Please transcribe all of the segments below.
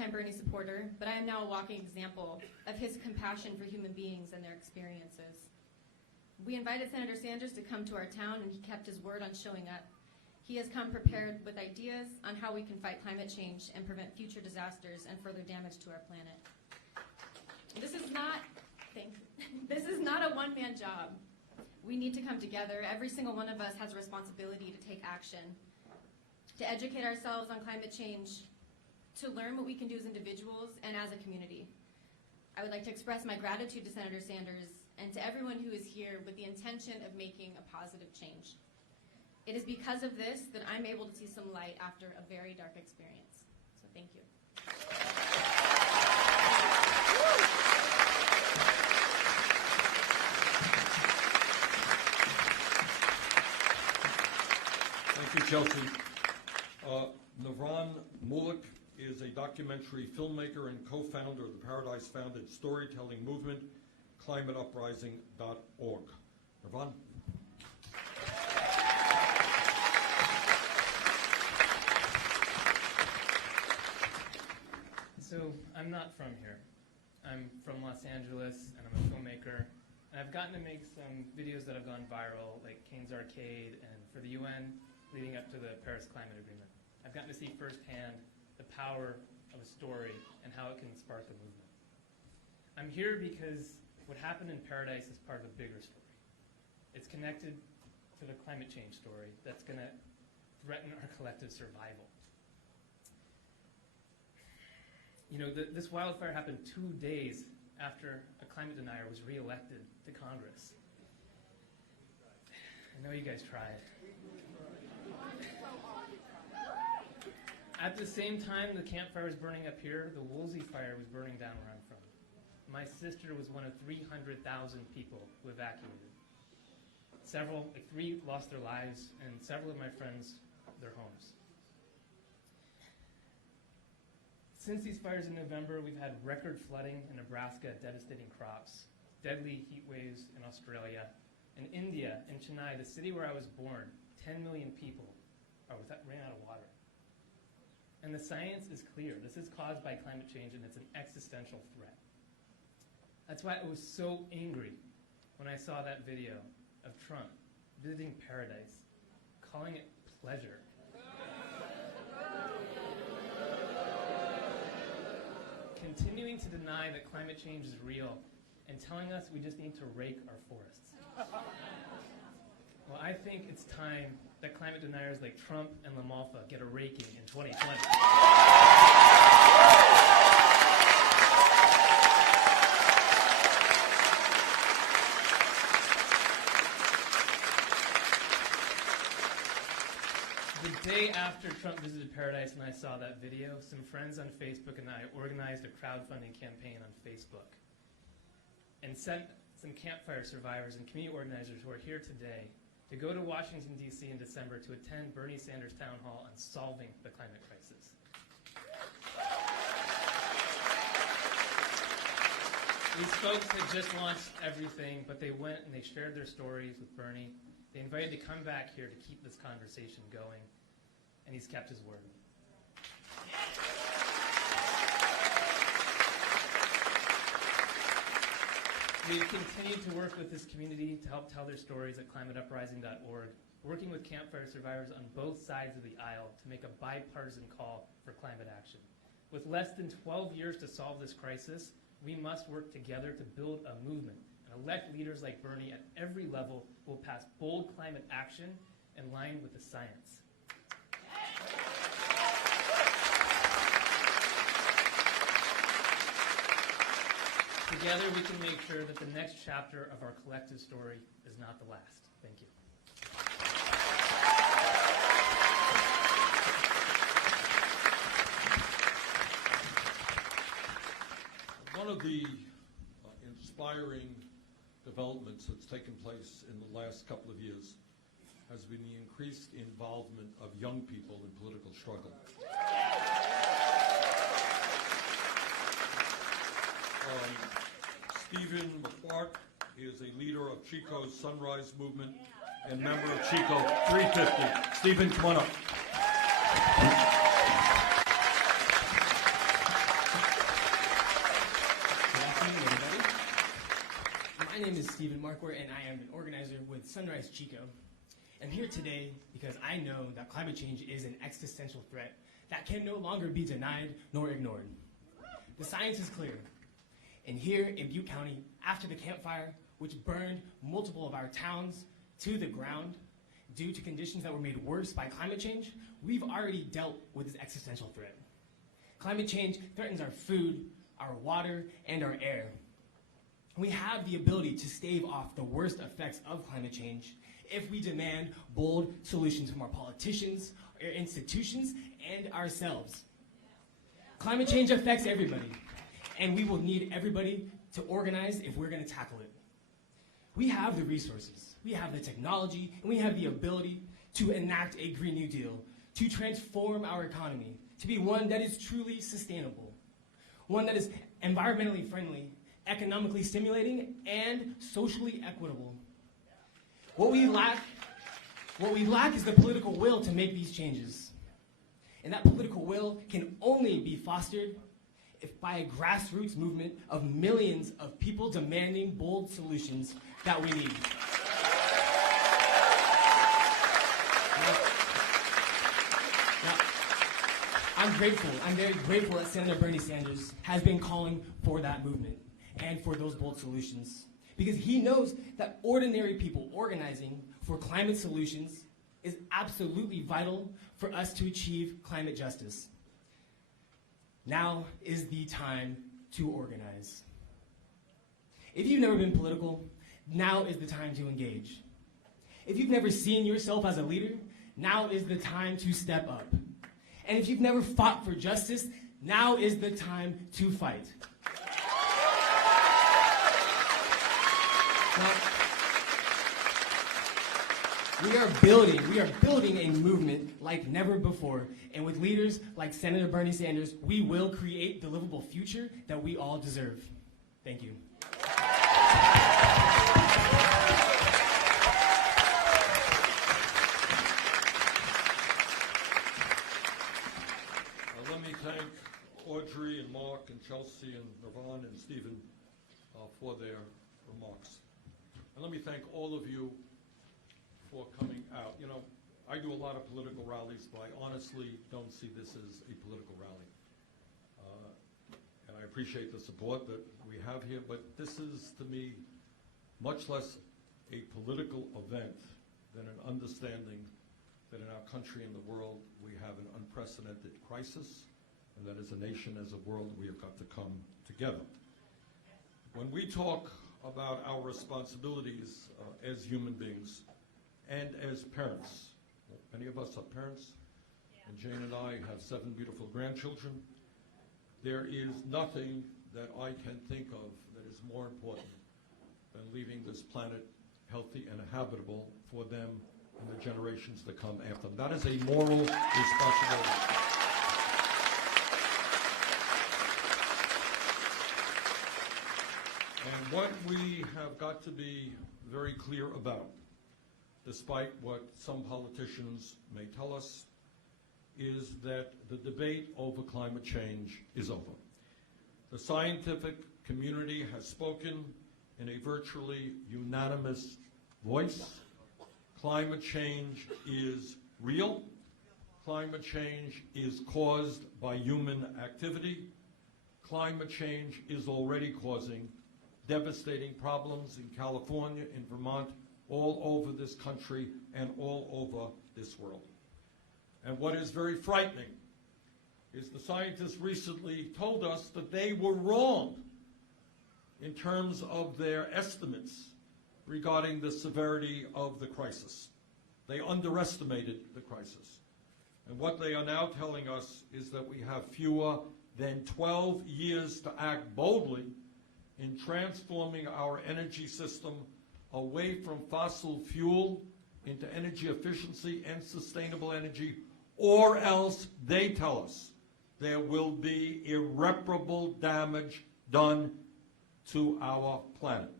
longtime Bernie supporter, but I am now a walking example of his compassion for human beings and their experiences. We invited Senator Sanders to come to our town, and he kept his word on showing up. He has come prepared with ideas on how we can fight climate change and prevent future disasters and further damage to our planet. This is not a one-man job. We need to come together. Every single one of us has a responsibility to take action, to educate ourselves on climate change, to learn what we can do as individuals and as a community. I would like to express my gratitude to Senator Sanders and to everyone who is here with the intention of making a positive change. It is because of this that I'm able to see some light after a very dark experience. So thank you. Thank you, Chelsea. Navran Mulik is a documentary filmmaker and co-founder of the Paradise-founded storytelling movement, climateuprising.org. Navran? So I'm not from here. I'm from Los Angeles, and I'm a filmmaker. And I've gotten to make some videos that have gone viral, like Kane's Arcade and for the UN, leading up to the Paris Climate Agreement. I've gotten to see firsthand the power of a story and how it can spark a movement. I'm here because what happened in Paradise is part of a bigger story. It's connected to the climate change story that's going to threaten our collective survival. You know, this wildfire happened 2 days after a climate denier was reelected to Congress. I know you guys tried. At the same time the campfire was burning up here, the Woolsey fire was burning down where I'm from. My sister was one of 300,000 people who evacuated. Three lost their lives, and several of my friends, their homes. Since these fires in November, we've had record flooding in Nebraska, devastating crops, deadly heat waves in Australia. In India, in Chennai, the city where I was born, 10 million people ran out of water. And the science is clear. This is caused by climate change, and it's an existential threat. That's why I was so angry when I saw that video of Trump visiting Paradise, calling it pleasure. Continuing to deny that climate change is real and telling us we just need to rake our forests. Well, I think it's time that climate deniers like Trump and LaMalfa get a raking in 2020. The day after Trump visited Paradise and I saw that video, some friends on Facebook and I organized a crowdfunding campaign on Facebook and sent some campfire survivors and community organizers who are here today to go to Washington, D.C. in December to attend Bernie Sanders' town hall on solving the climate crisis. These folks had just launched everything, but they went and they shared their stories with Bernie. They invited to come back here to keep this conversation going, and he's kept his word. We've continued to work with this community to help tell their stories at climateuprising.org, working with campfire survivors on both sides of the aisle to make a bipartisan call for climate action. With less than 12 years to solve this crisis, we must work together to build a movement and elect leaders like Bernie at every level who will pass bold climate action in line with the science. Together we can make sure that the next chapter of our collective story is not the last. Thank you. One of the inspiring developments that's taken place in the last couple of years has been the increased involvement of young people in political struggle. Stephen McQuark is a leader of Chico's Sunrise Movement and member of Chico 350. Stephen, come on up. name is Stephen Marquardt, and I am an organizer with Sunrise Chico. I'm here today because I know that climate change is an existential threat that can no longer be denied nor ignored. The science is clear. And here in Butte County, after the Camp Fire, which burned multiple of our towns to the ground due to conditions that were made worse by climate change, we've already dealt with this existential threat. Climate change threatens our food, our water, and our air. We have the ability to stave off the worst effects of climate change if we demand bold solutions from our politicians, our institutions, and ourselves. Climate change affects everybody, and we will need everybody to organize if we're going to tackle it. We have the resources, we have the technology, and we have the ability to enact a Green New Deal, to transform our economy, to be one that is truly sustainable, one that is environmentally friendly, economically stimulating, and socially equitable. What we lack is the political will to make these changes. And that political will can only be fostered by a grassroots movement of millions of people demanding bold solutions that we need. I'm very grateful that Senator Bernie Sanders has been calling for that movement and for those bold solutions, because he knows that ordinary people organizing for climate solutions is absolutely vital for us to achieve climate justice. Now is the time to organize. If you've never been political, now is the time to engage. If you've never seen yourself as a leader, now is the time to step up. And if you've never fought for justice, now is the time to fight. Now, we are building a movement like never before, and with leaders like Senator Bernie Sanders, we will create the livable future that we all deserve. Thank you. Let me thank Audrey and Mark and Chelsea and Nirvan and Stephen for their remarks. And let me thank all of you for coming out. You know, I do a lot of political rallies, but I honestly don't see this as a political rally. And I appreciate the support that we have here, but this is, to me, much less a political event than an understanding that in our country and the world we have an unprecedented crisis, and that as a nation, as a world, we have got to come together. When we talk about our responsibilities as human beings and as parents, many of us are parents, and Jane and I have 7 beautiful grandchildren. There is nothing that I can think of that is more important than leaving this planet healthy and habitable for them and the generations that come after them. That is a moral responsibility. And what we have got to be very clear about, despite what some politicians may tell us, is that the debate over climate change is over. The scientific community has spoken in a virtually unanimous voice. Climate change is real. Climate change is caused by human activity. Climate change is already causing devastating problems in California, in Vermont, all over this country, and all over this world. And what is very frightening is the scientists recently told us that they were wrong in terms of their estimates regarding the severity of the crisis. They underestimated the crisis. And what they are now telling us is that we have fewer than 12 years to act boldly in transforming our energy system away from fossil fuel into energy efficiency and sustainable energy, or else they tell us there will be irreparable damage done to our planet.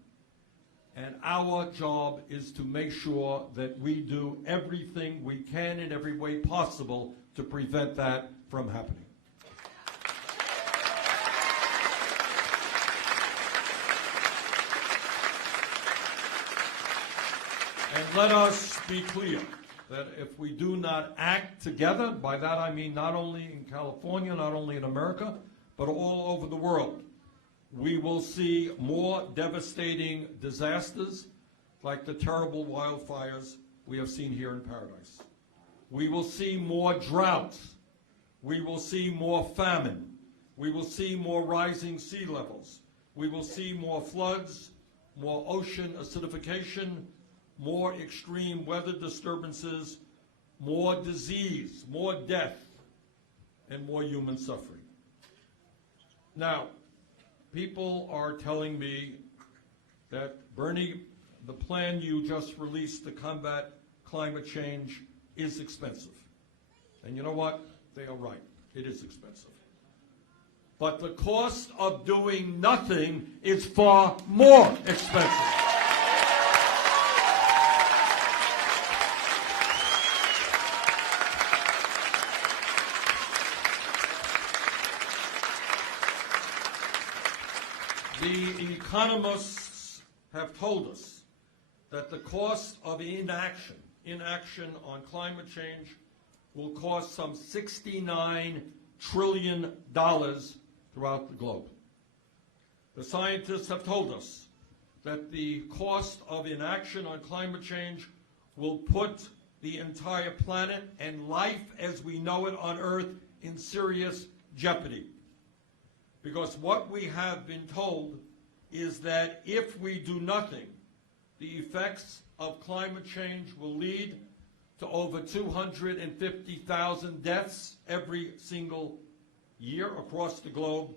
And our job is to make sure that we do everything we can in every way possible to prevent that from happening. let us be clear that if we do not act together, by that I mean not only in California, not only in America, but all over the world, we will see more devastating disasters like the terrible wildfires we have seen here in Paradise. We will see more droughts. We will see more famine. We will see more rising sea levels. We will see more floods, more ocean acidification, more extreme weather disturbances, more disease, more death, and more human suffering. Now, people are telling me that, Bernie, the plan you just released to combat climate change is expensive. And you know what? They are right. It is expensive. But the cost of doing nothing is far more expensive. The economists have told us that the cost of inaction on climate change will cost some $69 trillion throughout the globe. The scientists have told us that the cost of inaction on climate change will put the entire planet and life as we know it on Earth in serious jeopardy. Because what we have been told is that if we do nothing, the effects of climate change will lead to over 250,000 deaths every single year across the globe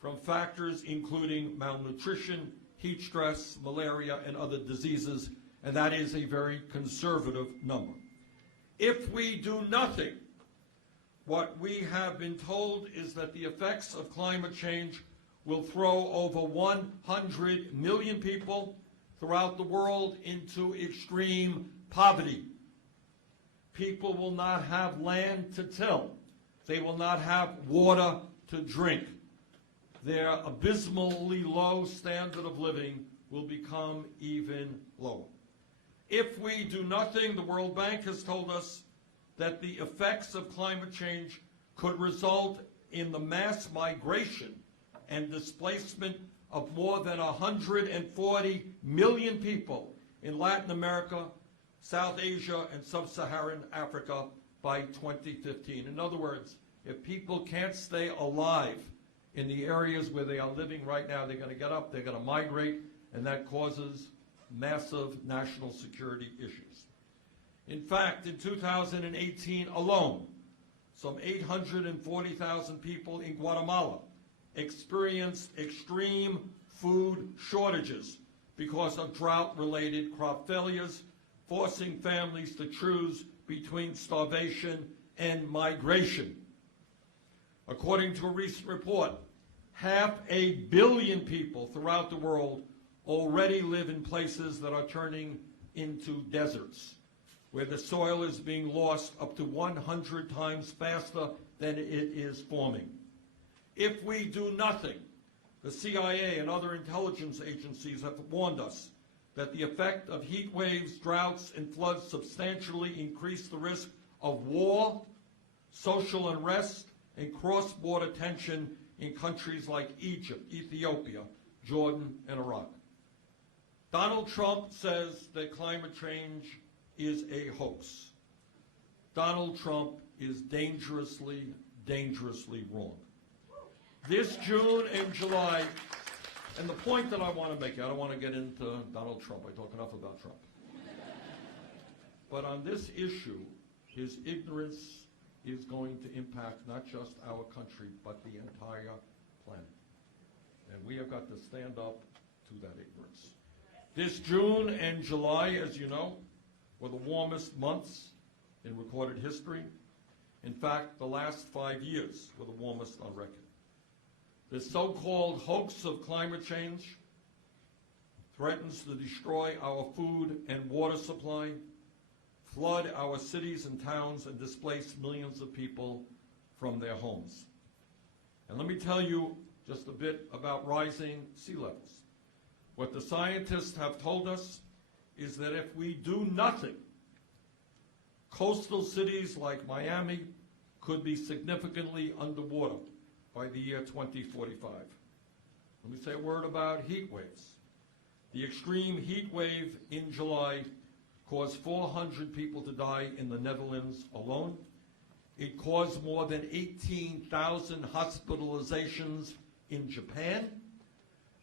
from factors including malnutrition, heat stress, malaria, and other diseases, and that is a very conservative number. If we do nothing, what we have been told is that the effects of climate change will throw over 100 million people throughout the world into extreme poverty. People will not have land to till. They will not have water to drink. Their abysmally low standard of living will become even lower. If we do nothing, the World Bank has told us that the effects of climate change could result in the mass migration and displacement of more than 140 million people in Latin America, South Asia, and Sub-Saharan Africa by 2015. In other words, if people can't stay alive in the areas where they are living right now, they're going to get up, they're going to migrate, and that causes massive national security issues. In fact, in 2018 alone, some 840,000 people in Guatemala experienced extreme food shortages because of drought-related crop failures, forcing families to choose between starvation and migration. According to a recent report, 500 million people throughout the world already live in places that are turning into deserts, where the soil is being lost up to 100 times faster than it is forming. If we do nothing, the CIA and other intelligence agencies have warned us that the effect of heat waves, droughts, and floods substantially increase the risk of war, social unrest, and cross-border tension in countries like Egypt, Ethiopia, Jordan, and Iraq. Donald Trump says that climate change is a hoax. Donald Trump is dangerously, dangerously wrong. This June and July, and the point that I want to make, I don't want to get into Donald Trump. I talk enough about Trump. But on this issue, his ignorance is going to impact not just our country, but the entire planet. And we have got to stand up to that ignorance. This June and July, as you know, were the warmest months in recorded history. In fact, the last 5 years were the warmest on record. The so-called hoax of climate change threatens to destroy our food and water supply, flood our cities and towns, and displace millions of people from their homes. And let me tell you just a bit about rising sea levels. What the scientists have told us is that if we do nothing, coastal cities like Miami could be significantly underwater by the year 2045. Let me say a word about heat waves. The extreme heat wave in July caused 400 people to die in the Netherlands alone. It caused more than 18,000 hospitalizations in Japan,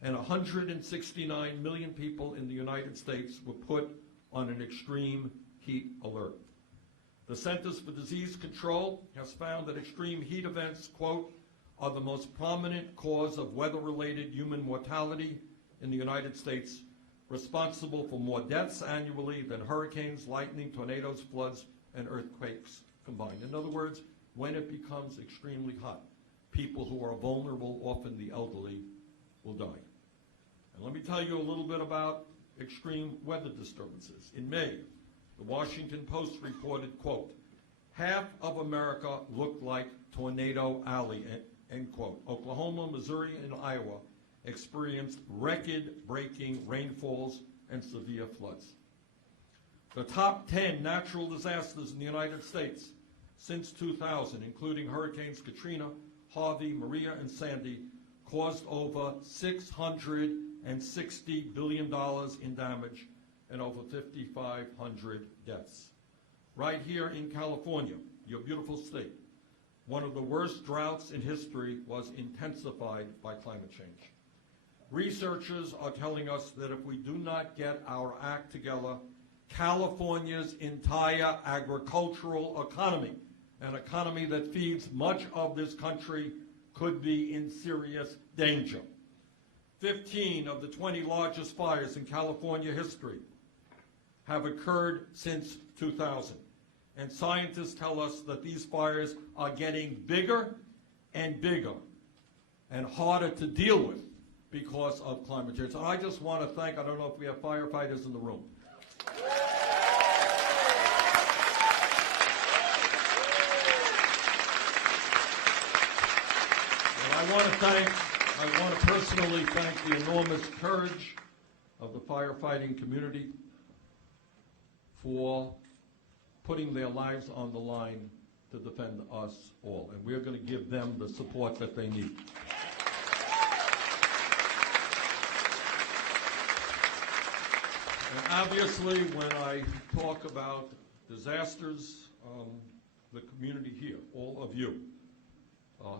and 169 million people in the United States were put on an extreme heat alert. The Centers for Disease Control has found that extreme heat events, quote, are the most prominent cause of weather-related human mortality in the United States, responsible for more deaths annually than hurricanes, lightning, tornadoes, floods, and earthquakes combined. In other words, when it becomes extremely hot, people who are vulnerable, often the elderly, will die. And let me tell you a little bit about extreme weather disturbances. In May, the Washington Post reported, quote, half of America looked like Tornado Alley, end quote. Oklahoma, Missouri, and Iowa experienced record-breaking rainfalls and severe floods. The top 10 natural disasters in the United States since 2000, including Hurricanes Katrina, Harvey, Maria, and Sandy, caused over $660 billion in damage and over 5,500 deaths. Right here in California, your beautiful state, one of the worst droughts in history was intensified by climate change. Researchers are telling us that if we do not get our act together, California's entire agricultural economy, an economy that feeds much of this country, could be in serious danger. 15 of the 20 largest fires in California history have occurred since 2000. And scientists tell us that these fires are getting bigger and bigger and harder to deal with because of climate change. And I just want to thank, I don't know if we have firefighters in the room. And I want to personally thank the enormous courage of the firefighting community for putting their lives on the line to defend us all. And we're going to give them the support that they need. And obviously, when I talk about disasters, the community here, all of you,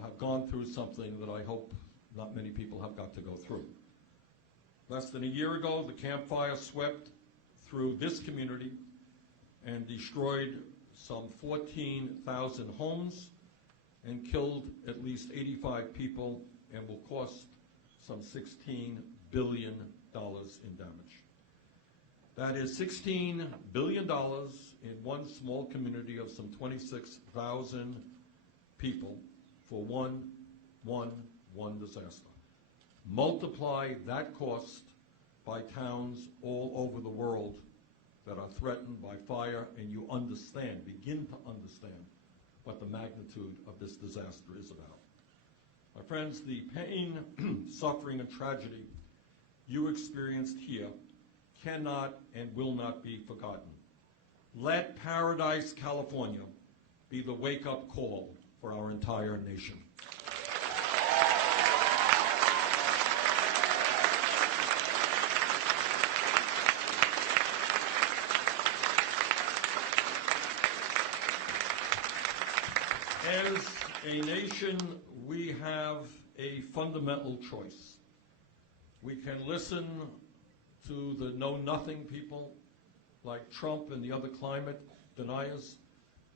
have gone through something that I hope not many people have got to go through. Less than a year ago, the Camp Fire swept through this community and destroyed some 14,000 homes and killed at least 85 people and will cost some $16 billion in damage. That is $16 billion in one small community of some 26,000 people for one disaster. Multiply that cost by towns all over the world that are threatened by fire, and you begin to understand what the magnitude of this disaster is about. My friends, the pain, suffering, and tragedy you experienced here cannot and will not be forgotten. Let Paradise, California, be the wake-up call for our entire nation. As a nation, we have a fundamental choice. We can listen to the know-nothing people like Trump and the other climate deniers,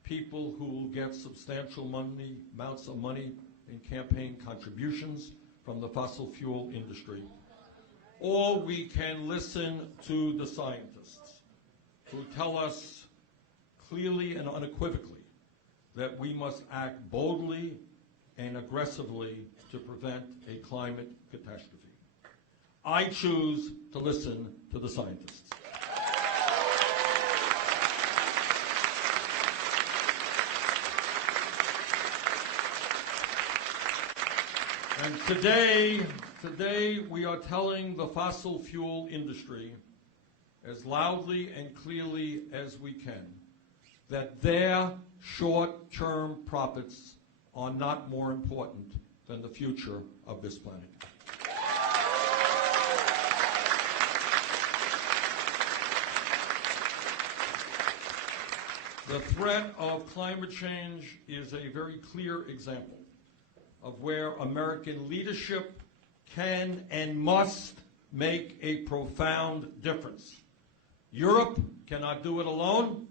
people who will get substantial amounts of money in campaign contributions from the fossil fuel industry. Or we can listen to the scientists who tell us clearly and unequivocally that we must act boldly and aggressively to prevent a climate catastrophe. I choose to listen to the scientists. And today we are telling the fossil fuel industry as loudly and clearly as we can that their short-term profits are not more important than the future of this planet. The threat of climate change is a very clear example of where American leadership can and must make a profound difference. Europe cannot do it alone.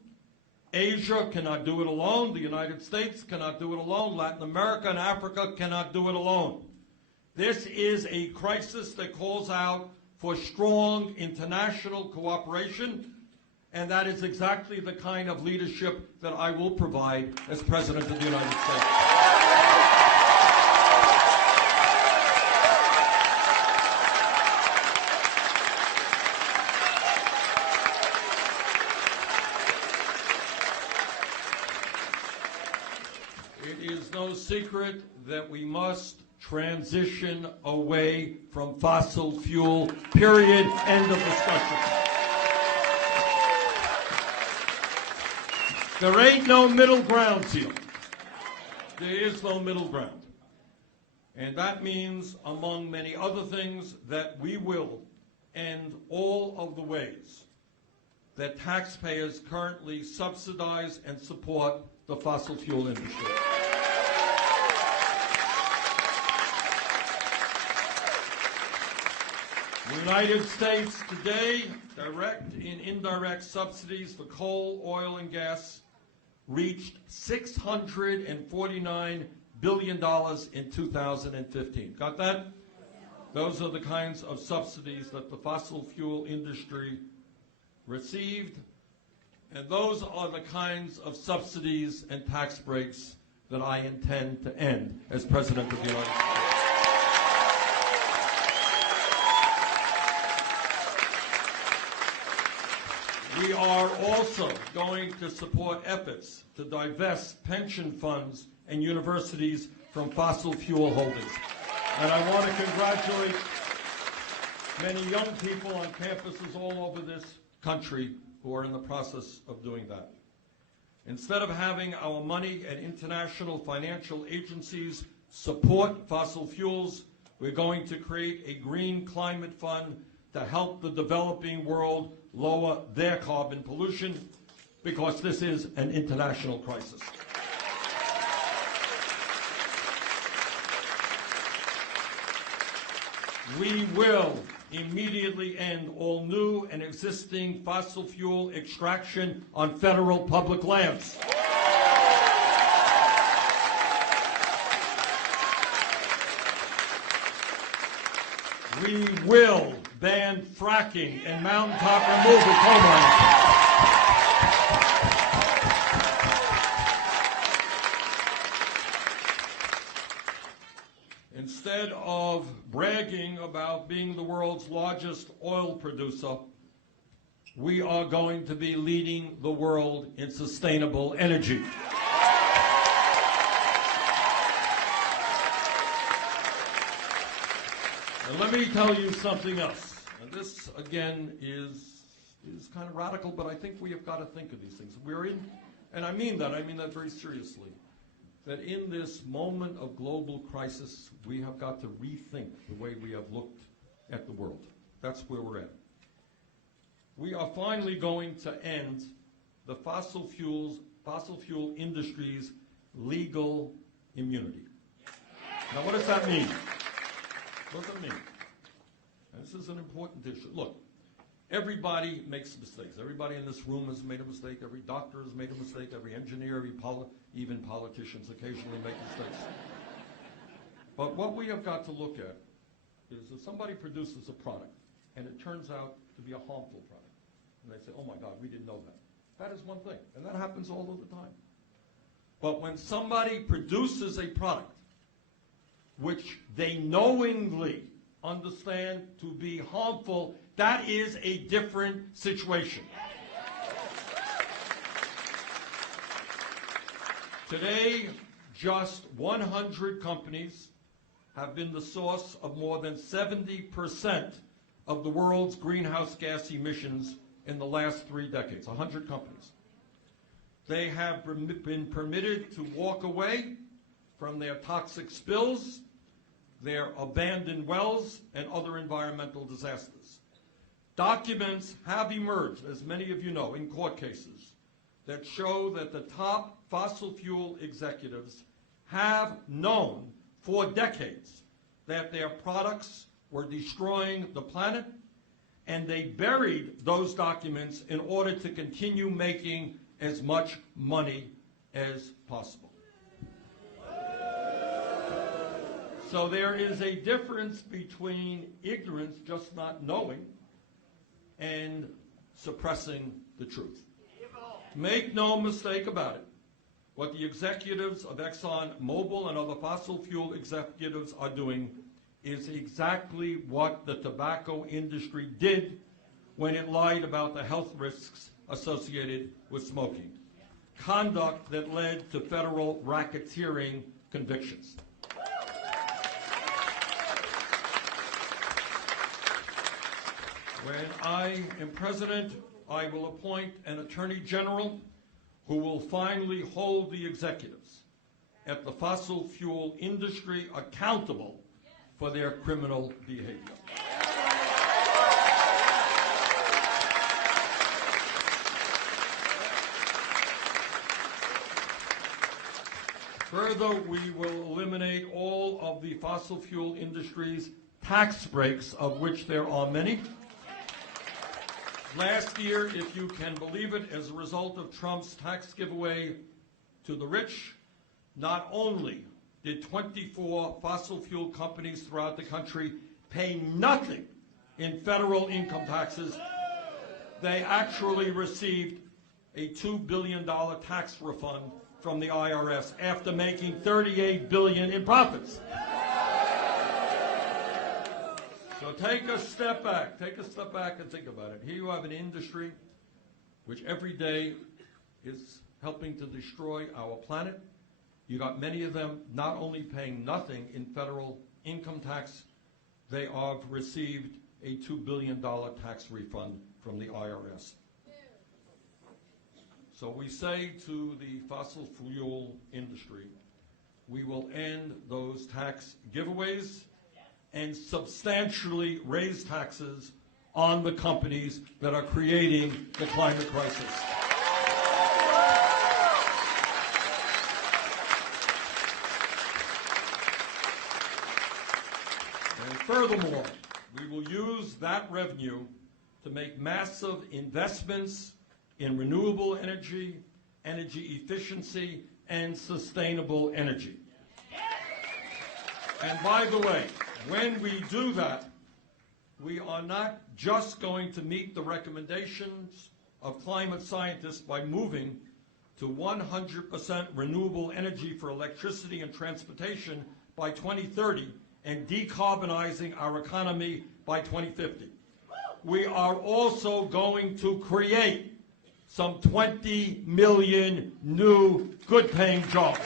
Asia cannot do it alone. The United States cannot do it alone. Latin America and Africa cannot do it alone. This is a crisis that calls out for strong international cooperation, and that is exactly the kind of leadership that I will provide as President of the United States. It is no secret that we must transition away from fossil fuel, period, end of discussion. There ain't no middle ground here. There is no middle ground. And that means, among many other things, that we will end all of the ways that taxpayers currently subsidize and support the fossil fuel industry. The United States today, direct and indirect subsidies for coal, oil, and gas reached $649 billion in 2015. Got that? Those are the kinds of subsidies that the fossil fuel industry received, and those are the kinds of subsidies and tax breaks that I intend to end as President of the United States. We are also going to support efforts to divest pension funds and universities from fossil fuel holdings. And I want to congratulate many young people on campuses all over this country who are in the process of doing that. Instead of having our money at international financial agencies support fossil fuels, we're going to create a green climate fund to help the developing world lower their carbon pollution, because this is an international crisis. We will immediately end all new and existing fossil fuel extraction on federal public lands. We will ban fracking and mountaintop removal coal mining. Instead of bragging about being the world's largest oil producer, we are going to be leading the world in sustainable energy. And let me tell you something else. And this, again, is kind of radical, but I think we have got to think of these things. We're in, and I mean that very seriously, that in this moment of global crisis, we have got to rethink the way we have looked at the world. That's where we're at. We are finally going to end the fossil fuel industry's legal immunity. Now, what does that mean? What does it mean? And this is an important issue. Look, everybody makes mistakes. Everybody in this room has made a mistake. Every doctor has made a mistake. Every engineer, even politicians occasionally make mistakes. But what we have got to look at is if somebody produces a product and it turns out to be a harmful product, and they say, oh my God, we didn't know that. That is one thing, and that happens all of the time. But when somebody produces a product which they knowingly understand to be harmful, that is a different situation. Today, just 100 companies have been the source of more than 70% of the world's greenhouse gas emissions in the last 3 decades, 100 companies. They have been permitted to walk away from their toxic spills, their abandoned wells, and other environmental disasters. Documents have emerged, as many of you know, in court cases that show that the top fossil fuel executives have known for decades that their products were destroying the planet, and they buried those documents in order to continue making as much money as possible. So there is a difference between ignorance, just not knowing, and suppressing the truth. Make no mistake about it. What the executives of ExxonMobil and other fossil fuel executives are doing is exactly what the tobacco industry did when it lied about the health risks associated with smoking. Conduct that led to federal racketeering convictions. When I am president, I will appoint an attorney general who will finally hold the executives at the fossil fuel industry accountable for their criminal behavior. Further, we will eliminate all of the fossil fuel industry's tax breaks, of which there are many. Last year, if you can believe it, as a result of Trump's tax giveaway to the rich, not only did 24 fossil fuel companies throughout the country pay nothing in federal income taxes, they actually received a $2 billion tax refund from the IRS after making $38 billion in profits. So take a step back and think about it. Here you have an industry which every day is helping to destroy our planet. You got many of them not only paying nothing in federal income tax, they have received a $2 billion tax refund from the IRS. So we say to the fossil fuel industry, we will end those tax giveaways and substantially raise taxes on the companies that are creating the climate crisis. And furthermore, we will use that revenue to make massive investments in renewable energy, energy efficiency, and sustainable energy. And by the way, when we do that, we are not just going to meet the recommendations of climate scientists by moving to 100% renewable energy for electricity and transportation by 2030 and decarbonizing our economy by 2050. We are also going to create some 20 million new good-paying jobs.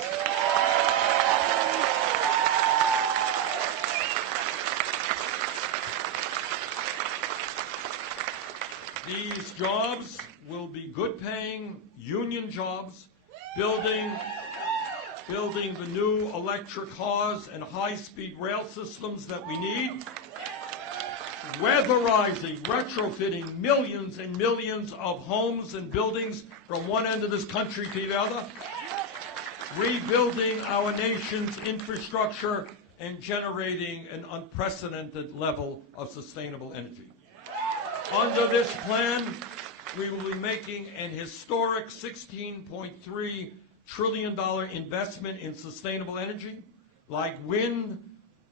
These jobs will be good-paying union jobs, building the new electric cars and high-speed rail systems that we need, weatherizing, retrofitting millions and millions of homes and buildings from one end of this country to the other, rebuilding our nation's infrastructure, and generating an unprecedented level of sustainable energy. Under this plan, we will be making an historic $16.3 trillion investment in sustainable energy, like wind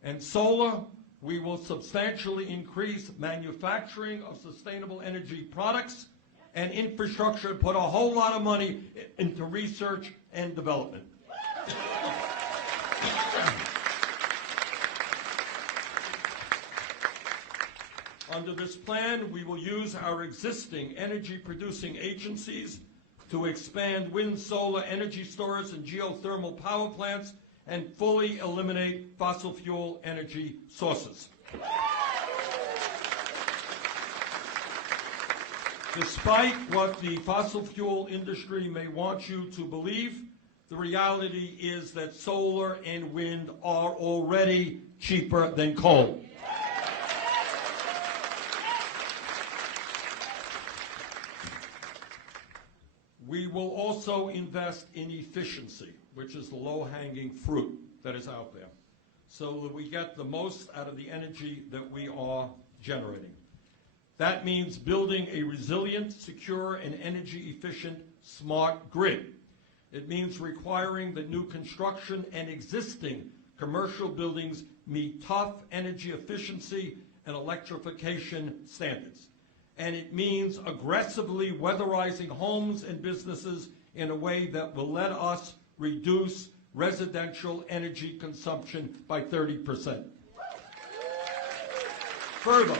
and solar. We will substantially increase manufacturing of sustainable energy products and infrastructure, put a whole lot of money into research and development. Under this plan, we will use our existing energy-producing agencies to expand wind, solar, energy storage, and geothermal power plants and fully eliminate fossil fuel energy sources. Despite what the fossil fuel industry may want you to believe, the reality is that solar and wind are already cheaper than coal. We will also invest in efficiency, which is the low-hanging fruit that is out there, so that we get the most out of the energy that we are generating. That means building a resilient, secure, and energy-efficient smart grid. It means requiring that new construction and existing commercial buildings meet tough energy efficiency and electrification standards. And it means aggressively weatherizing homes and businesses in a way that will let us reduce residential energy consumption by 30%. Further,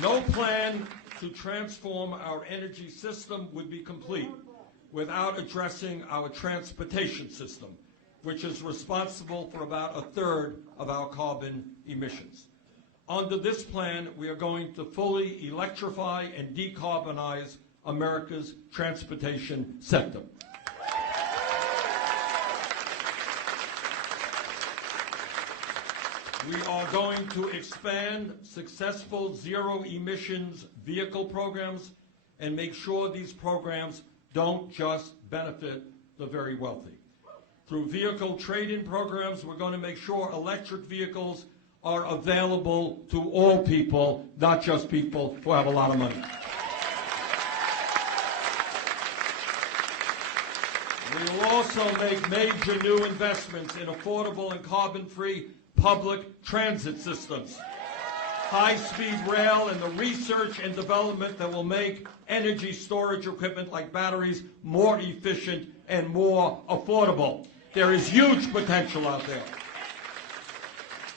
no plan to transform our energy system would be complete without addressing our transportation system, which is responsible for about a third of our carbon emissions. Under this plan, we are going to fully electrify and decarbonize America's transportation sector. We are going to expand successful zero-emissions vehicle programs and make sure these programs don't just benefit the very wealthy. Through vehicle trade-in programs, we're going to make sure electric vehicles are available to all people, not just people who have a lot of money. We will also make major new investments in affordable and carbon-free public transit systems, high-speed rail, and the research and development that will make energy storage equipment like batteries more efficient and more affordable. There is huge potential out there.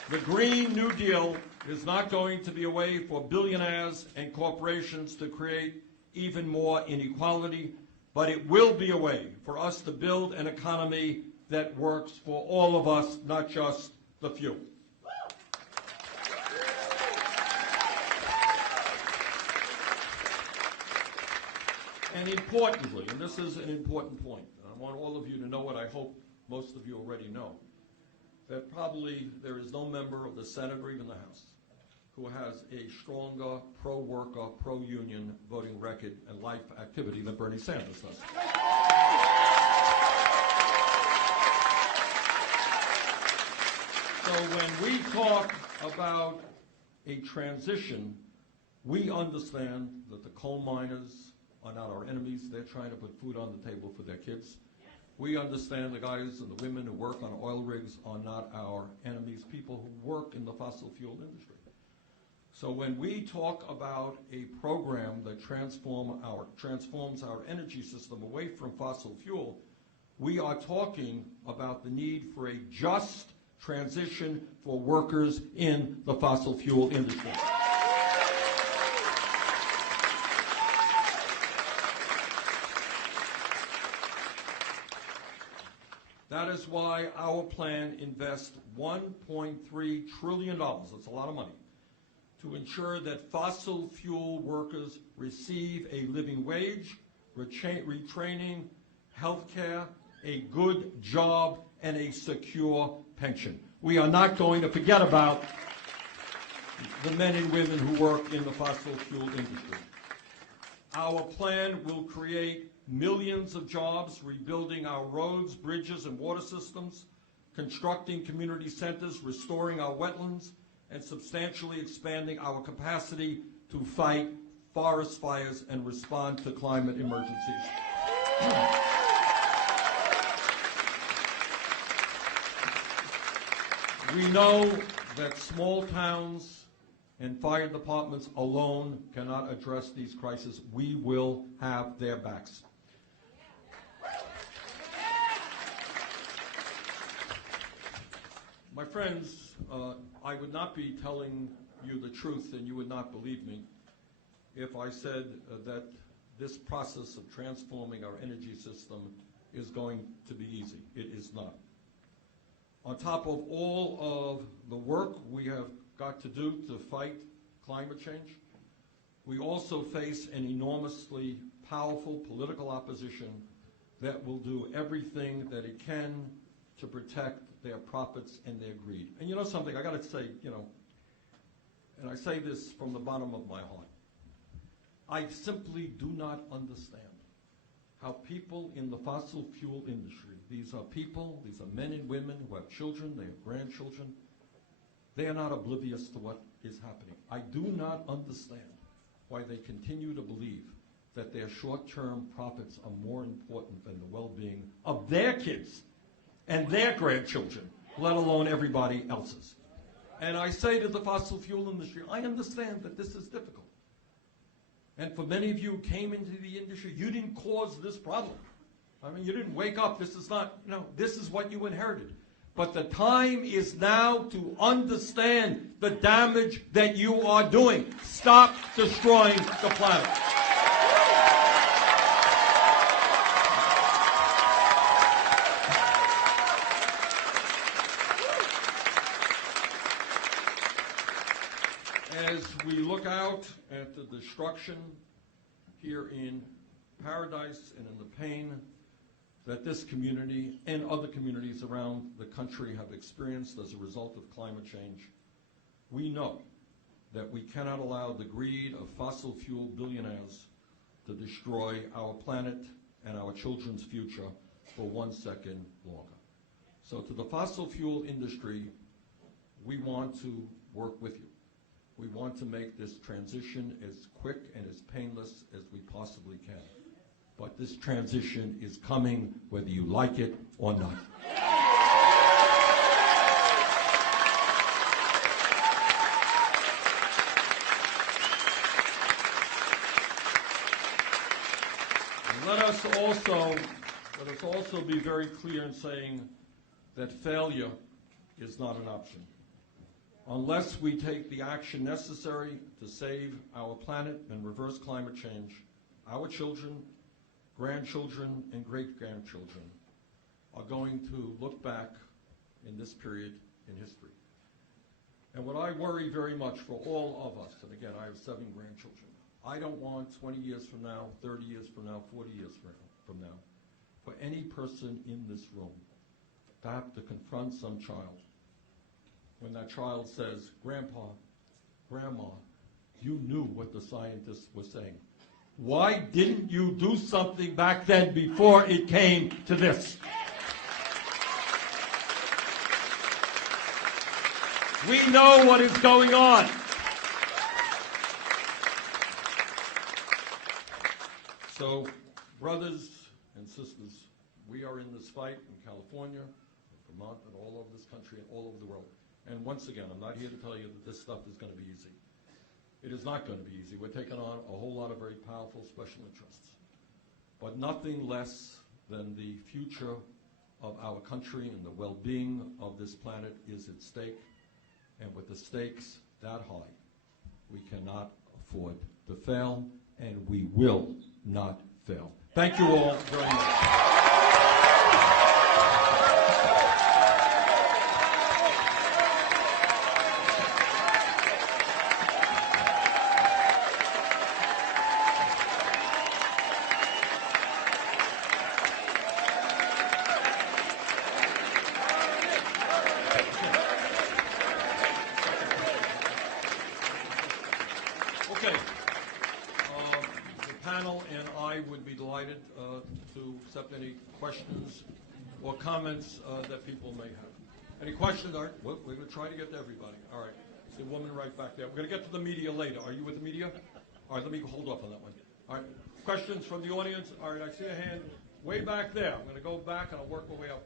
The Green New Deal is not going to be a way for billionaires and corporations to create even more inequality, but it will be a way for us to build an economy that works for all of us, not just the few. And importantly, and this is an important point, and I want all of you to know what I hope most of you already know, that probably there is no member of the Senate or even the House who has a stronger pro-worker, pro-union voting record and life activity than Bernie Sanders does. So when we talk about a transition, we understand that the coal miners are not our enemies. They're trying to put food on the table for their kids. We understand the guys and the women who work on oil rigs are not our enemies, people who work in the fossil fuel industry. So when we talk about a program that transforms our energy system away from fossil fuel, we are talking about the need for a just transition for workers in the fossil fuel industry. That is why our plan invests $1.3 trillion, that's a lot of money, to ensure that fossil fuel workers receive a living wage, retraining, health care, a good job, and a secure pension. We are not going to forget about the men and women who work in the fossil fuel industry. Our plan will create millions of jobs, rebuilding our roads, bridges, and water systems, constructing community centers, restoring our wetlands, and substantially expanding our capacity to fight forest fires and respond to climate emergencies. We know that small towns and fire departments alone cannot address these crises. We will have their backs. My friends, I would not be telling you the truth and you would not believe me if I said that this process of transforming our energy system is going to be easy. It is not. On top of all of the work we have got to do to fight climate change, We also face an enormously powerful political opposition that will do everything that it can to protect their profits and their greed. And you know something, I got to say, and I say this from the bottom of my heart, I simply do not understand how people in the fossil fuel industry, these are people, these are men and women who have children, they have grandchildren, they are not oblivious to what is happening. I do not understand why they continue to believe that their short-term profits are more important than the well-being of their kids and their grandchildren, let alone everybody else's. And I say to the fossil fuel industry, I understand that this is difficult. And for many of you who came into the industry, you didn't cause this problem. I mean, you didn't wake up, this is not, this is what you inherited. But the time is now to understand the damage that you are doing. Stop destroying the planet. As we look out at the destruction here in Paradise and in the pain that this community and other communities around the country have experienced as a result of climate change, we know that we cannot allow the greed of fossil fuel billionaires to destroy our planet and our children's future for 1 second longer. So to the fossil fuel industry, we want to work with you. We want to make this transition as quick and as painless as we possibly can. But this transition is coming whether you like it or not. And let us also be very clear in saying that failure is not an option. Unless we take the action necessary to save our planet and reverse climate change, our children, grandchildren, and great-grandchildren are going to look back in this period in history. And what I worry very much for all of us, and again, I have 7 grandchildren, I don't want 20 years from now, 30 years from now, 40 years from now, for any person in this room to have to confront some child when that child says, Grandpa, Grandma, you knew what the scientists were saying. Why didn't you do something back then before it came to this? We know what is going on. So, brothers and sisters, we are in this fight in California, in Vermont, and all over this country and all over the world. And once again, I'm not here to tell you that this stuff is going to be easy. It is not going to be easy. We're taking on a whole lot of very powerful special interests. But nothing less than the future of our country and the well-being of this planet is at stake. And with the stakes that high, we cannot afford to fail, and we will not fail. Thank you all very much. Okay. The panel and I would be delighted to accept any questions or comments that people may have. Any questions? All right. Well, we're going to try to get to everybody. All right. The woman right back there. We're going to get to the media later. Are you with the media? All right. Let me hold off on that one. All right. Questions from the audience? All right. I see a hand way back there. I'm going to go back and I'll work my way up.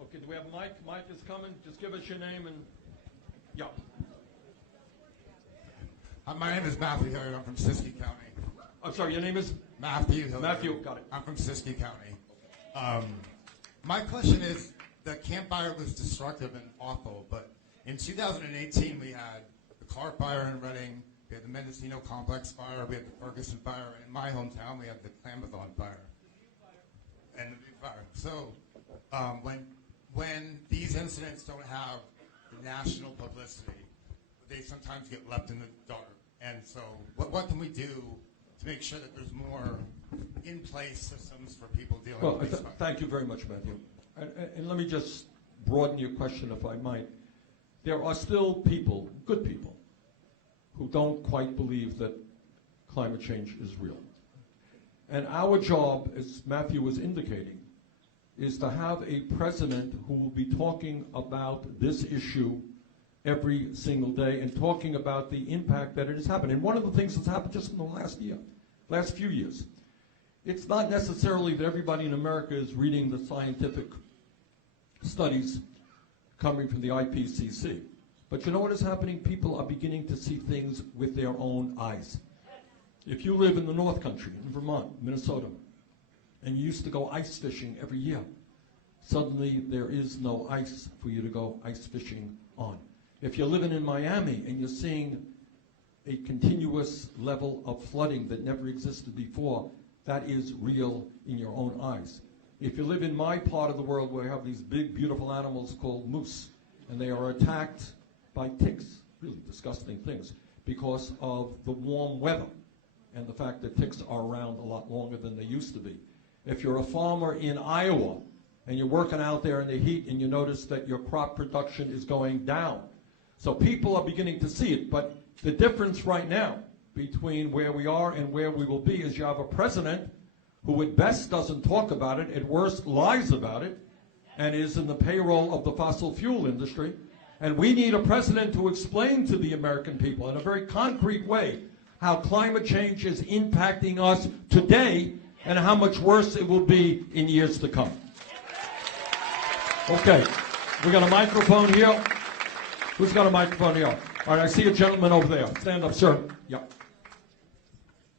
Okay. Do we have a mic? Mike is coming. Just give us your name and yeah. My name is Matthew Hilliard. I'm from Siskiyou County. I'm sorry, your name is? Matthew Hilliard. Matthew, got it. I'm from Siskiyou County. My question is, the campfire was destructive and awful, but in 2018 we had the Clark fire in Reading, we had the Mendocino Complex fire, we had the Ferguson fire, and in my hometown we had the Klamathon fire. And the big fire. So when these incidents don't have the national publicity, they sometimes get left in the dark. And so what can we do to make sure that there's more in-place systems for people dealing Well, with these fires? thank you very much, Matthew. And let me just broaden your question, if I might. There are still people, good people, who don't quite believe that climate change is real. And our job, as Matthew was indicating, is to have a president who will be talking about this issue every single day and talking about the impact that it has happened. And one of the things that's happened just in the last few years, it's not necessarily that everybody in America is reading the scientific studies coming from the IPCC. But you know what is happening? People are beginning to see things with their own eyes. If you live in the North Country, in Vermont, Minnesota, and you used to go ice fishing every year, suddenly there is no ice for you to go ice fishing on. If you're living in Miami and you're seeing a continuous level of flooding that never existed before, that is real in your own eyes. If you live in my part of the world where we have these big, beautiful animals called moose, and they are attacked by ticks, really disgusting things, because of the warm weather and the fact that ticks are around a lot longer than they used to be. If you're a farmer in Iowa and you're working out there in the heat and you notice that your crop production is going down. So people are beginning to see it, but the difference right now between where we are and where we will be is you have a president who at best doesn't talk about it, at worst lies about it, and is in the payroll of the fossil fuel industry. And we need a president to explain to the American people in a very concrete way how climate change is impacting us today and how much worse it will be in years to come. Okay, we got a microphone here. Who's got a microphone here? All right, I see a gentleman over there. Stand up, sir. Yeah.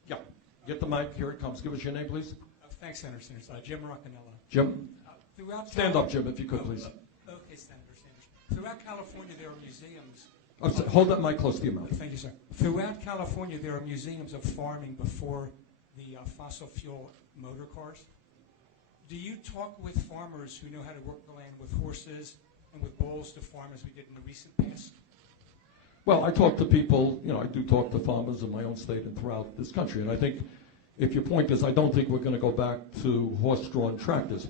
Yeah. Get the mic. Here it comes. Give us your name, please. Thanks, Senator Sanders. Jim Roccanella. Jim. Stand up, Jim, if you could, please. Okay, Senator Sanders. Throughout California, there are museums. Hold that mic close to your mouth. Thank you, sir. Throughout California, there are museums of farming before the fossil fuel motor cars. Do you talk with farmers who know how to work the land with horses and with bulls to farm as we did in the recent past? Well, I talk to people, I do talk to farmers in my own state and throughout this country. And I think if your point is, I don't think we're going to go back to horse-drawn tractors.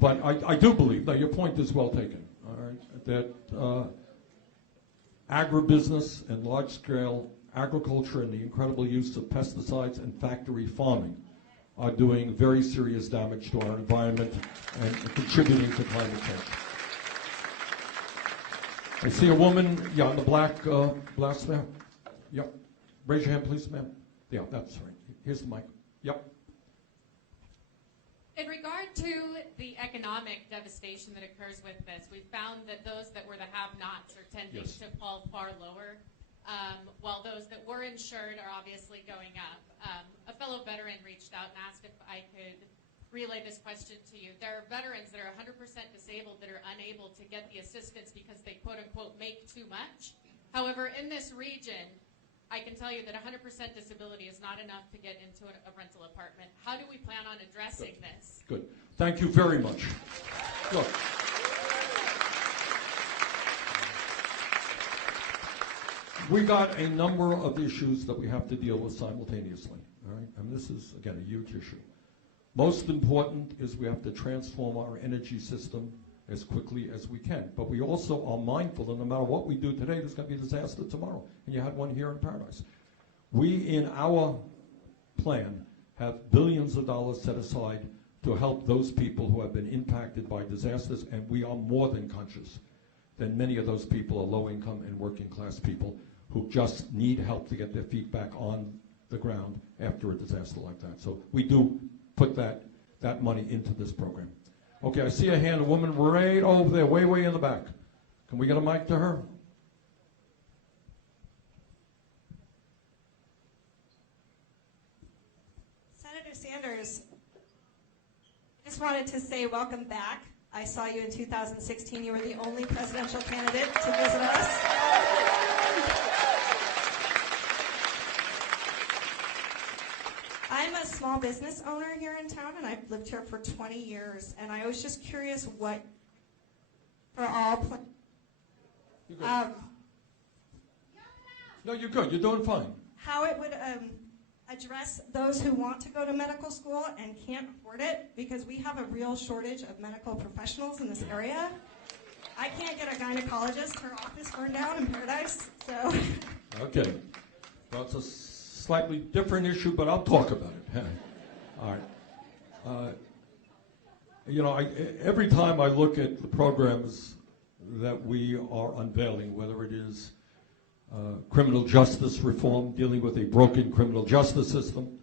But I do believe, now your point is well taken, all right, that agribusiness and large-scale agriculture and the incredible use of pesticides and factory farming are doing very serious damage to our environment and contributing to climate change. I see a woman, in the black blouse there. Yep. Raise your hand, please, ma'am. Yeah, that's right. Here's the mic. Yep. In regard to the economic devastation that occurs with this, we found that those that were the have-nots are tending to fall far lower, while those that were insured are obviously going up. A fellow veteran reached out and asked if I could relay this question to you. There are veterans that are 100% disabled that are unable to get the assistance because they quote-unquote make too much. However, in this region, I can tell you that 100% disability is not enough to get into a rental apartment. How do we plan on addressing this? Good. Thank you very much. Look. We got a number of issues that we have to deal with simultaneously. All right? And this is, again, a huge issue. Most important is we have to transform our energy system as quickly as we can. But we also are mindful that no matter what we do today, there's going to be a disaster tomorrow. And you had one here in Paradise. We, in our plan, have billions of dollars set aside to help those people who have been impacted by disasters, and we are more than conscious that many of those people are low-income and working-class people who just need help to get their feet back on the ground after a disaster like that. So we do put that money into this program. Okay, I see a hand, a woman right over there, way in the back. Can we get a mic to her? Senator Sanders, I just wanted to say welcome back. I saw you in 2016. You were the only presidential candidate to visit us. I'm a small business owner here in town, and I've lived here for 20 years. And I was just curious what, for all... You're good. No, you're good. You're doing fine. how it would address those who want to go to medical school and can't afford it, because we have a real shortage of medical professionals in this area. I can't get a gynecologist. Her office burned down in Paradise, so. Okay. Well, it's a slightly different issue, but I'll talk about it. All right. Every time I look at the programs that we are unveiling, whether it is criminal justice reform, dealing with a broken criminal justice system,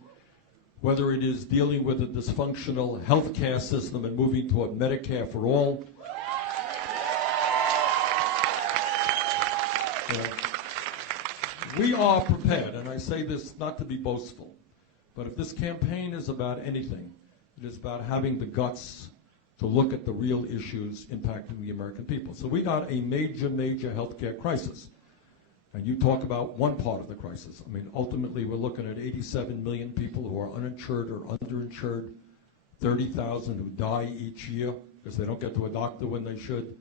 whether it is dealing with a dysfunctional health care system and moving toward Medicare for all. We are prepared, and I say this not to be boastful, but if this campaign is about anything, it is about having the guts to look at the real issues impacting the American people. So we got a major, major healthcare crisis. And you talk about one part of the crisis. I mean, ultimately, we're looking at 87 million people who are uninsured or underinsured, 30,000 who die each year because they don't get to a doctor when they should.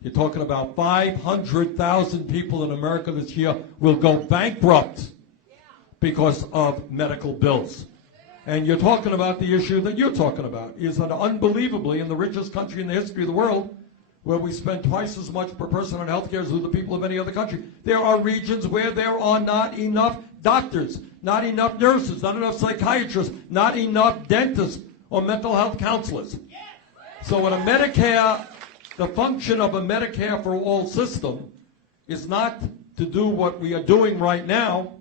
You're talking about 500,000 people in America this year will go bankrupt because of medical bills. And you're talking about the issue that you're talking about, is that unbelievably in the richest country in the history of the world, where we spend twice as much per person on health care as do the people of any other country, there are regions where there are not enough doctors, not enough nurses, not enough psychiatrists, not enough dentists or mental health counselors. So in a Medicare, the function of a Medicare for all system is not to do what we are doing right now,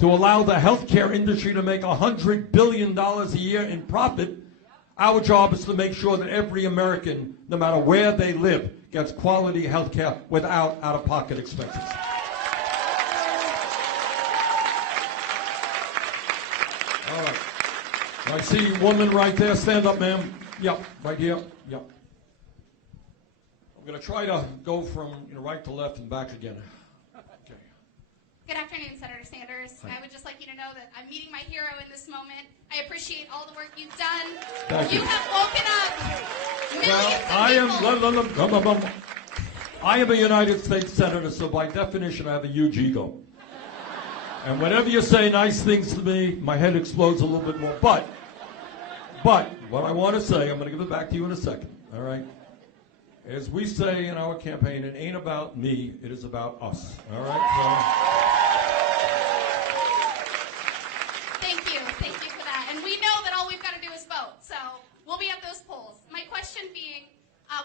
to allow the healthcare industry to make $100 billion a year in profit. Our job is to make sure that every American, no matter where they live, gets quality health care without out-of-pocket expenses. All right. I see a woman right there. Stand up, ma'am. Yep, right here. Yep. I'm going to try to go from right to left and back again. Okay. Good afternoon, Senator Sanders. Hi. I would just like you to know that I'm meeting my hero in this moment. I appreciate all the work you've done. Thank you. have woken up millions of people. I am a United States Senator, so by definition I have a huge ego. And whenever you say nice things to me, my head explodes a little bit more. But what I want to say, I'm going to give it back to you in a second, all right? As we say in our campaign, it ain't about me, it is about us, all right? Thank you for that. And we know that all we've got to do is vote, so we'll be at those polls. My question being,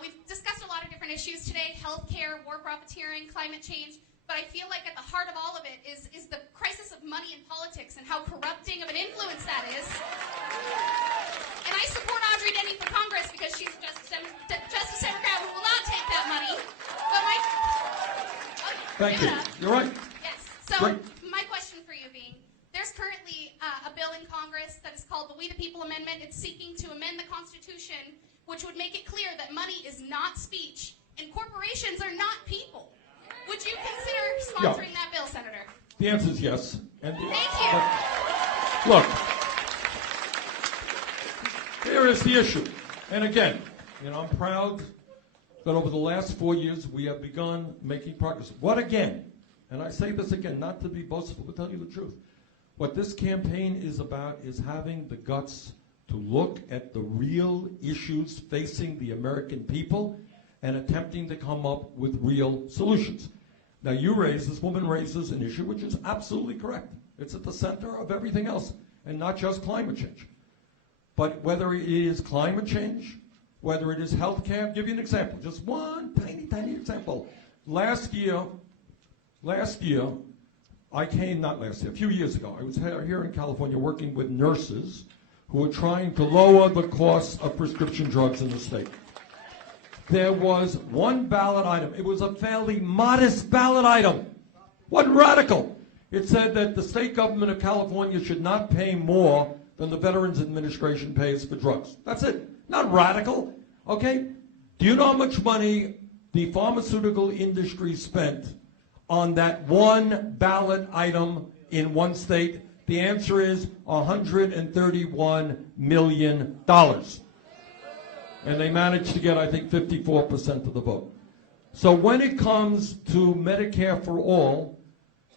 we've discussed a lot of different issues today, healthcare, war profiteering, climate change, but I feel like at the heart of all of it is the crisis of money in politics and how corrupting of an influence that is. And I support Audrey Denny for Congress because she's a Justice Democrat who will not take that money. But Thank you. You're right. Yes. So Great. my question for you being, there's currently a bill in Congress that is called the We the People Amendment. It's seeking to amend the Constitution, which would make it clear that money is not speech and corporations are not people. Would you consider sponsoring that bill, Senator? The answer is yes. Thank you. Look, here is the issue. And again, I'm proud that over the last 4 years we have begun making progress. What again? And I say this again, not to be boastful, but tell you the truth. What this campaign is about is having the guts to look at the real issues facing the American people and attempting to come up with real solutions. Now this woman raises an issue which is absolutely correct. It's at the center of everything else, and not just climate change. But whether it is climate change, whether it is health care, I'll give you an example, just one tiny example. Last year, a few years ago, I was here in California working with nurses who were trying to lower the cost of prescription drugs in the state. There was one ballot item. It was a fairly modest ballot item. Wasn't radical. It said that the state government of California should not pay more than the Veterans Administration pays for drugs. That's it. Not radical. Okay? Do you know how much money the pharmaceutical industry spent on that one ballot item in one state? The answer is $131 million. And they managed to get, I think, 54% of the vote. So when it comes to Medicare for all,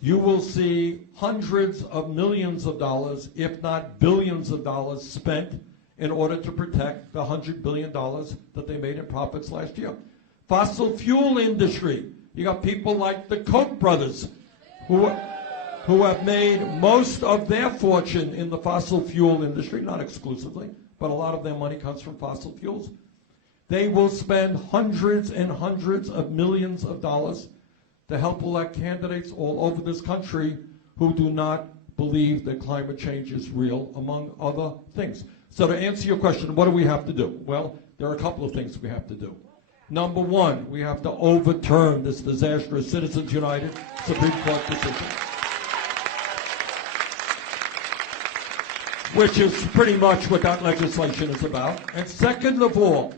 you will see hundreds of millions of dollars, if not billions of dollars, spent in order to protect the $100 billion that they made in profits last year. Fossil fuel industry. You got people like the Koch brothers who have made most of their fortune in the fossil fuel industry, not exclusively, but a lot of their money comes from fossil fuels. They will spend hundreds and hundreds of millions of dollars to help elect candidates all over this country who do not believe that climate change is real, among other things. So to answer your question, what do we have to do? Well, there are a couple of things we have to do. Number one, we have to overturn this disastrous Citizens United Supreme Court decision, which is pretty much what that legislation is about. And second of all,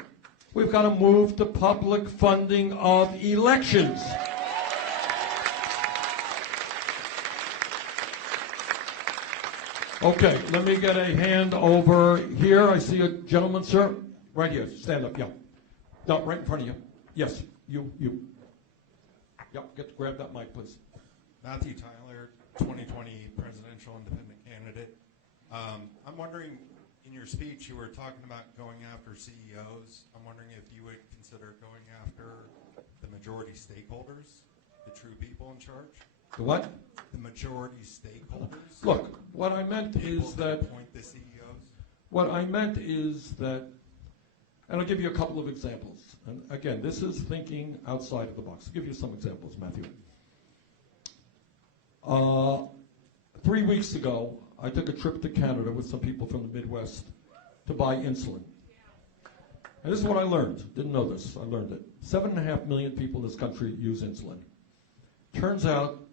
we've got to move to public funding of elections. Okay, let me get a hand over here. I see a gentleman, sir. Right here. Stand up, yeah. No, right in front of you. Yes, you. Yep, grab that mic, please. Matthew Tyler, 2020 presidential independent candidate. I'm wondering, in your speech, you were talking about going after CEOs. I'm wondering if you would consider going after the majority stakeholders, the true people in charge. The what? The majority stakeholders. Look, what I meant is that. Appoint the CEOs. What I meant is that, and I'll give you a couple of examples. And again, this is thinking outside of the box. I'll give you some examples, Matthew. 3 weeks ago, I took a trip to Canada with some people from the Midwest to buy insulin. And this is what I learned. Didn't know this. I learned it. 7.5 million people in this country use insulin. Turns out,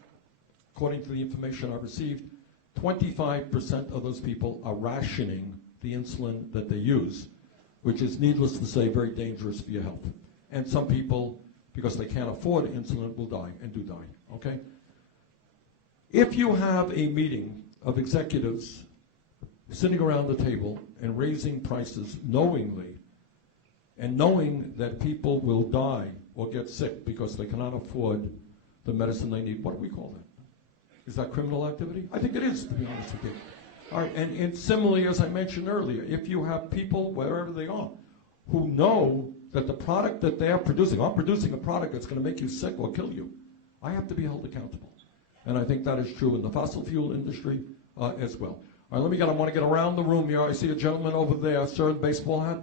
according to the information I received, 25% of those people are rationing the insulin that they use, which is, needless to say, very dangerous for your health. And some people, because they can't afford insulin, will die, and do die, okay? If you have a meeting of executives sitting around the table and raising prices knowingly, and knowing that people will die or get sick because they cannot afford the medicine they need, what do we call that? Is that criminal activity? I think it is, to be honest with you. All right, and similarly, as I mentioned earlier, if you have people, wherever they are, who know that the product that they're producing, I'm producing a product that's going to make you sick or kill you, I have to be held accountable. And I think that is true in the fossil fuel industry as well. All right, I want to get around the room here. I see a gentleman over there, sir, in baseball hat.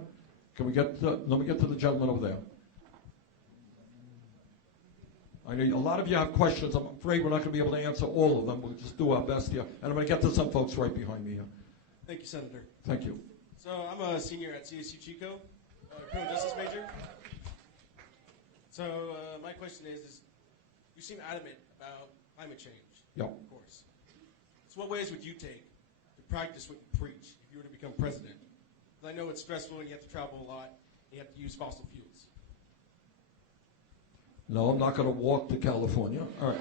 Can we get, let me get to the gentleman over there. I know a lot of you have questions. I'm afraid we're not going to be able to answer all of them. We'll just do our best here. And I'm going to get to some folks right behind me here. Thank you, Senator. Thank you. So I'm a senior at CSU Chico, criminal justice major. So my question is you seem adamant about climate change, Yep. of course. So what ways would you take to practice what you preach if you were to become president? Because I know it's stressful and you have to travel a lot and you have to use fossil fuels. No, I'm not going to walk to California. All right,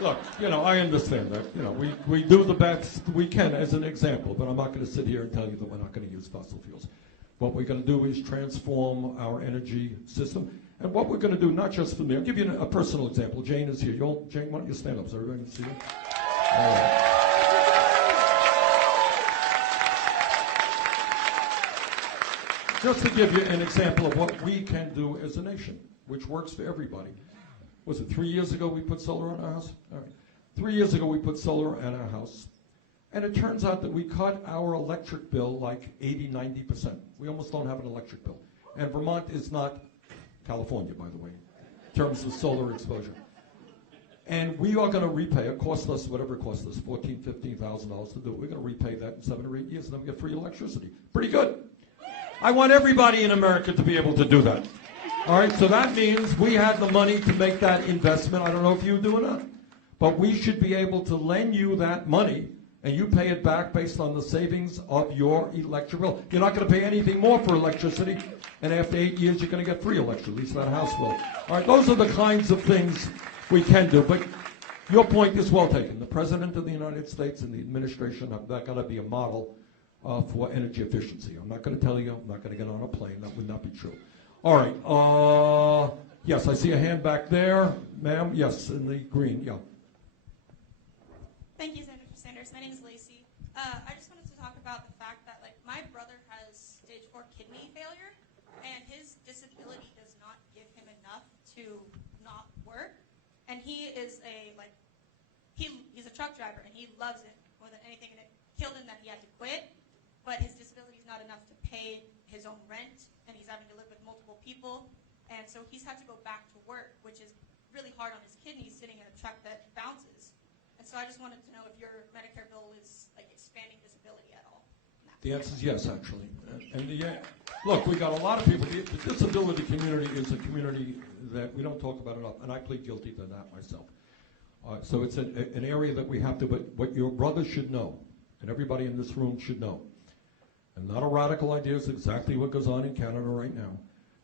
look, I understand that. We do the best we can as an example, but I'm not going to sit here and tell you that we're not going to use fossil fuels. What we're going to do is transform our energy system. And what we're going to do, not just for me, I'll give you a personal example. Jane is here. Jane, why don't you stand up so everybody can see you? All right. Just to give you an example of what we can do as a nation, which works for everybody. Was it 3 years ago we put solar on our house? All right. 3 years ago we put solar on our house. And it turns out that we cut our electric bill like 80-90%. We almost don't have an electric bill. And Vermont is not California, by the way, in terms of solar exposure. And we are going to repay, it cost us whatever it cost us, $14,000, $15,000 to do it. We're going to repay that in 7 or 8 years, and then we get free electricity. Pretty good. I want everybody in America to be able to do that. All right, so that means we had the money to make that investment. I don't know if you do or not, but we should be able to lend you that money, and you pay it back based on the savings of your electric bill. You're not going to pay anything more for electricity, and after 8 years, you're going to get free electricity. At least that house will. All right, those are the kinds of things we can do. But your point is well taken. The President of the United States and the administration have got to be a model for energy efficiency. I'm not going to tell you. I'm not going to get on a plane. That would not be true. All right. Yes, I see a hand back there. Ma'am, yes, in the green. Yeah. Thank you, Senator Sanders. My name is Lacey. I just wanted to talk about the fact that, like, my brother has stage 4 kidney failure, and his disability does not give him enough to not work. And he is he's a truck driver, and he loves it more than anything, and it killed him that he had to quit. But his disability is not enough to pay his own rent, and he's having to live with multiple people. And so he's had to go back to work, which is really hard on his kidneys sitting in a truck that bounces. And so I just wanted to know if your Medicare bill is like expanding disability at all. The answer is yes, actually. Look, we got a lot of people. The disability community is a community that we don't talk about enough, and I plead guilty to that myself. So it's an area that we have to, but what your brother should know, and everybody in this room should know, and not a radical idea, is exactly what goes on in Canada right now,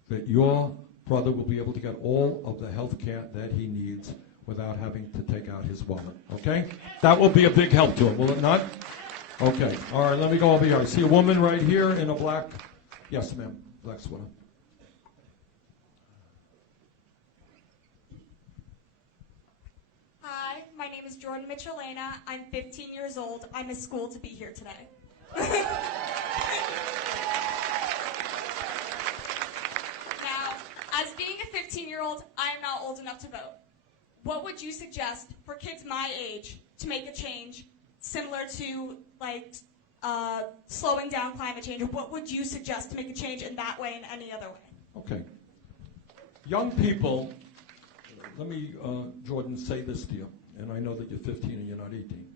that your brother will be able to get all of the health care that he needs without having to take out his wallet, okay? That will be a big help to him, will it not? Okay, all right, let me go over here. I see a woman right here in a black, yes ma'am, black sweater. Hi, my name is Jordan Michelena. I'm 15 years old. I missed school to be here today. Now, as being a 15-year-old, I am not old enough to vote. What would you suggest for kids my age to make a change similar to, like, slowing down climate change? Or what would you suggest to make a change in that way and any other way? Okay. Young people, let me, Jordan, say this to you, and I know that you're 15 and you're not 18.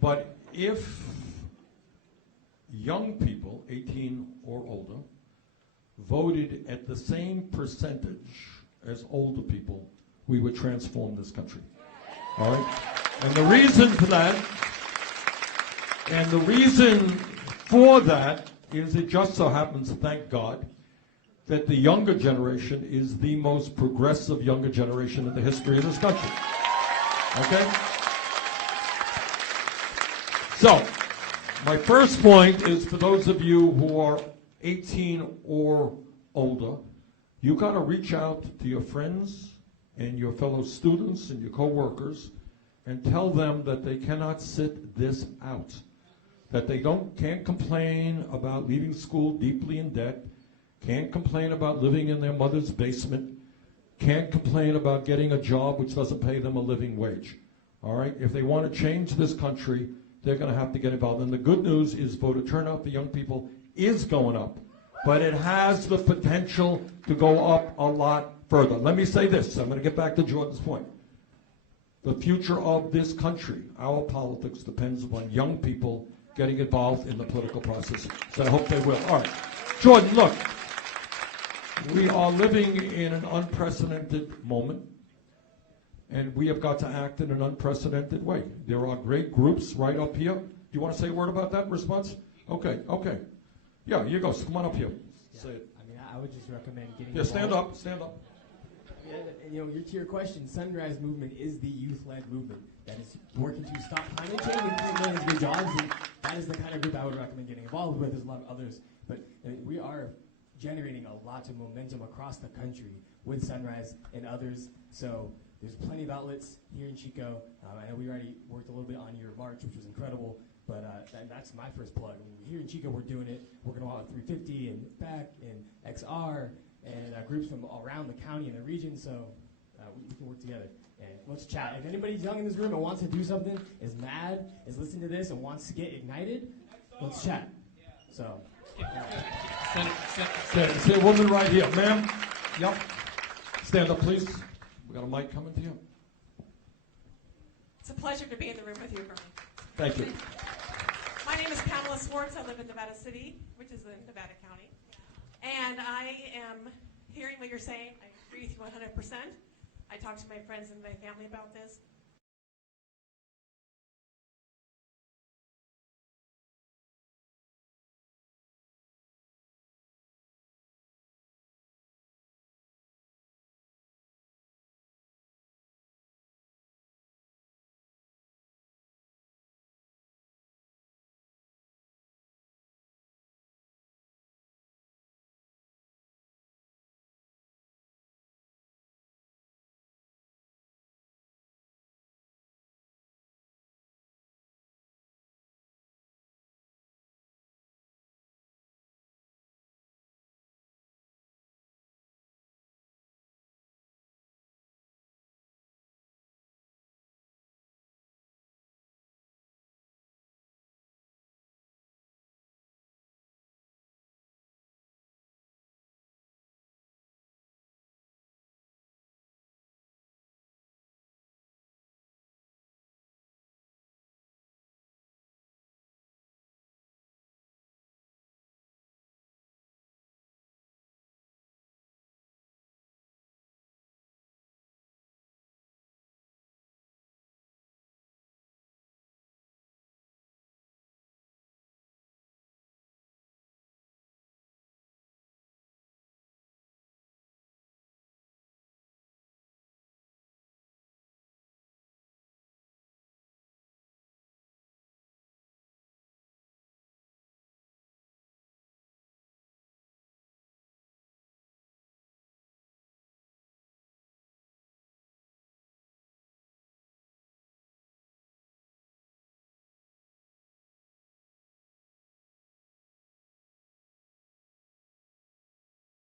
But if young people, 18 or older, voted at the same percentage as older people, we would transform this country. All right? And the reason for that is it just so happens, thank God, that the younger generation is the most progressive younger generation in the history of this country. Okay? So, my first point is for those of you who are 18 or older, you got to reach out to your friends and your fellow students and your co-workers and tell them that they cannot sit this out, that they can't complain about leaving school deeply in debt, can't complain about living in their mother's basement, can't complain about getting a job which doesn't pay them a living wage. All right? If they want to change this country, they're going to have to get involved. And the good news is voter turnout for young people is going up, but it has the potential to go up a lot further. Let me say this. I'm going to get back to Jordan's point. The future of this country, our politics, depends upon young people getting involved in the political process. So I hope they will. All right. Jordan, look. We are living in an unprecedented moment, and we have got to act in an unprecedented way. There are great groups right up here. Do you want to say a word about that response? Okay. Yeah, you go. Come on up here. Yeah. Say it. I mean, I would just recommend getting Yeah, stand involved. up. Stand up. Yeah, to your question, Sunrise Movement is the youth-led movement that is working to stop climate change and create millions of new jobs, and that is the kind of group I would recommend getting involved with. There's a lot of others, but we are generating a lot of momentum across the country with Sunrise and others, so there's plenty of outlets here in Chico. I know we already worked a little bit on your march, which was incredible, but that's my first plug. I mean, here in Chico, we're doing it. We're going to out 350 and Beck and XR, and groups from around the county and the region, so we can work together. And let's chat. If anybody's young in this room and wants to do something, is mad, is listening to this, and wants to get ignited, let's chat. So. See a woman right here. Ma'am? Yep. Stand up, please. We got a mic coming to you. It's a pleasure to be in the room with you, Bernie. Thank you. My name is Pamela Swartz. I live in Nevada City, which is in Nevada County. And I am hearing what you're saying. I agree with you 100%. I talk to my friends and my family about this.